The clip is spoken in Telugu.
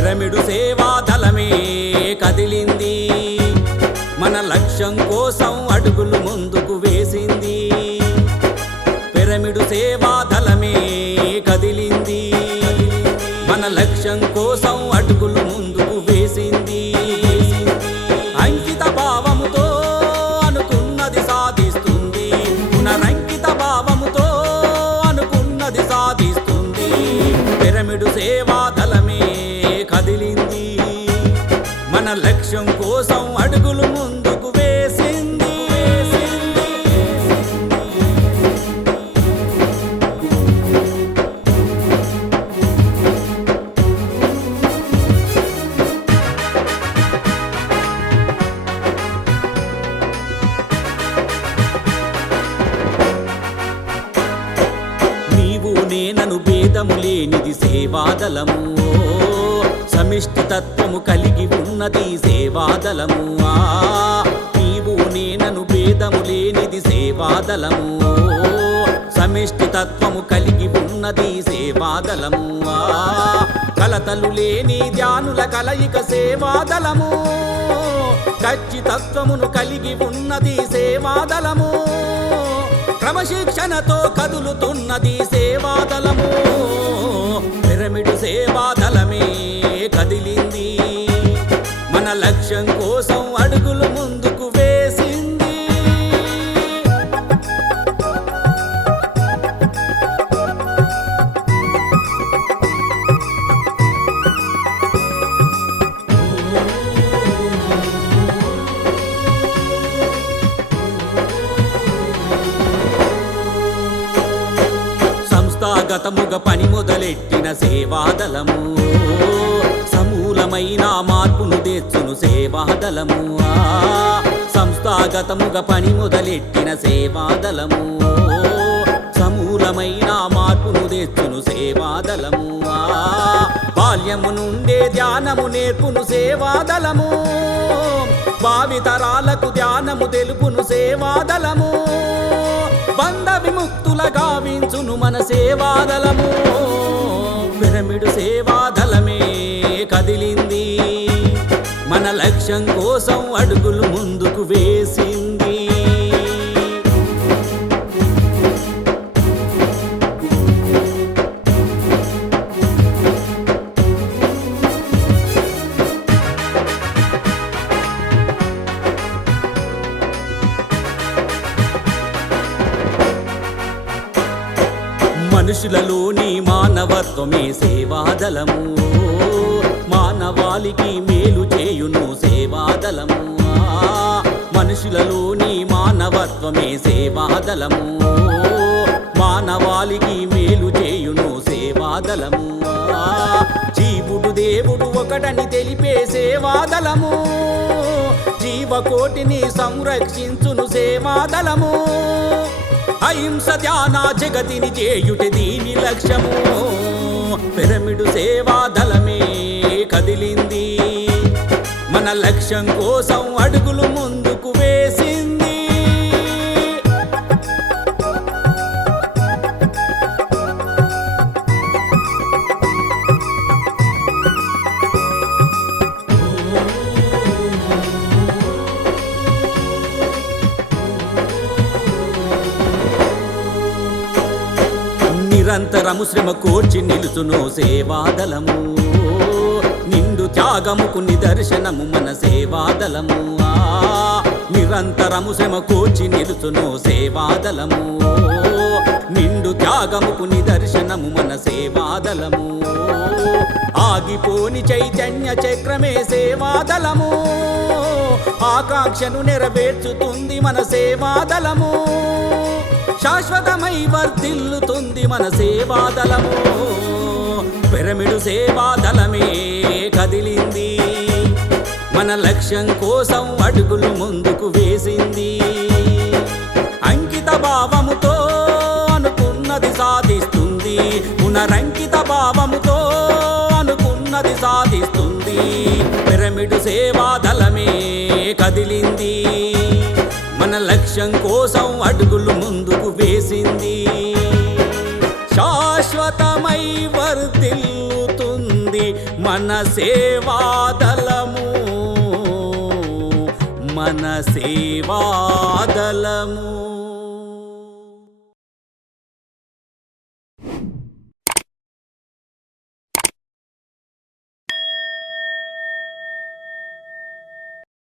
పిరమిడు సేవాదళమే కదిలింది, మన లక్ష్యం కోసం అడుగులు ముందుకు వేసింది. పిరమిడు సేవాదళమే కదిలింది, మన లక్ష్యం కోసం అడుగులు ముందుకు వేసింది. అంకిత భావముతో అనుకున్నది సాధిస్తుంది, పునరంకిత భావముతో అనుకున్నది సాధిస్తుంది. పిరమిడు సేవాదళమే కదిలింది, మన లక్ష్యం కోసం అడుగులు ముందుకు వేసింది. నీవు నేనను భేదము లేనిది సేవాదళము, సమిష్టి తత్వము కలిగి ఉన్నది సేవాదళము. నీవు నేనను భేదము లేనిది సేవాదళము, సమిష్టి తత్వము కలిగి ఉన్నది సేవాదళము. కలతలు లేని ధ్యానుల కలయిక సేవాదళము, ఖచ్చితత్వమును కలిగి ఉన్నది సేవాదళము. క్రమశిక్షణతో కదులుతున్నది సేవాదళము. పిరమిడు సేవాదళమే కదిలింది, మన లక్ష్యం కోసం అడుగులు ముందుకు వేసింది. సంస్థాగతముగా పని మొదలెట్టిన సేవాదళము, సమూలమైన మార్పును తెచ్చును సేవాదళము. సంస్థాగతముగా పని మొదలెట్టిన సేవాదళము, సమూలమైన మార్పును తెచ్చును సేవాదళము. బాల్యము నుండే ధ్యానము నేర్పును సేవాదళము, భావితరాలకు ధ్యానము తెలుపును సేవాదళము. బంధ విముక్తుల గావించును మన సేవాదళము. పిరమిడు సేవాదళమే కదిలింది, మన లక్ష్యం కోసం అడుగులు ముందుకు వేసింది. మనుషులలోని మానవత్వమే సేవాదళము, మానవాళికి మేలు చేయును సేవాదళము. మనుషులలోని మానవత్వమే సేవాదళము, మానవాళికి మేలు చేయును సేవాదళము. జీవుడు దేవుడు ఒకటని తెలిపే సేవాదళము, జీవకోటిని సంరక్షించును సేవాదళము. అహింస ధ్యాన జగతిని చేయుట దీని లక్ష్యము. పిరమిడు సేవాదళమే కదిలింది, మన లక్ష్యం కోసం అడుగులు ముందుకు వేసింది. నిరంతరము శ్రమ కోర్చి నిలుచును సేవాదళము, నిండు త్యాగముకు నిదర్శనము మన సేవాదళము. నిరంతరము శ్రమ కోర్చి నిలుచును సేవాదళము, నిండు త్యాగముకు నిదర్శనము మన సేవాదళము. ఆగిపోని చైతన్య చక్రమే సేవాదళము, ఆకాంక్షను నెరవేర్చుతుంది మన సేవాదళము. శాశ్వతమై వర్ధిల్లుతుంది మన సేవాదళము. పిరమిడు సేవాదళమే కదిలింది, మన లక్ష్యం కోసం అడుగులు ముందుకు వేసింది. అంకిత భావముతో అనుకున్నది సాధిస్తుంది, పునరంకిత భావముతో అనుకున్నది సాధిస్తుంది. పిరమిడు సేవాదళమే కదిలింది, మన లక్ష్యం కోసం అడుగులు ముందుకు వేసింది. శాశ్వతమై వర్ధిల్లుతుంది మన సేవాదళము, మన సేవాదళము.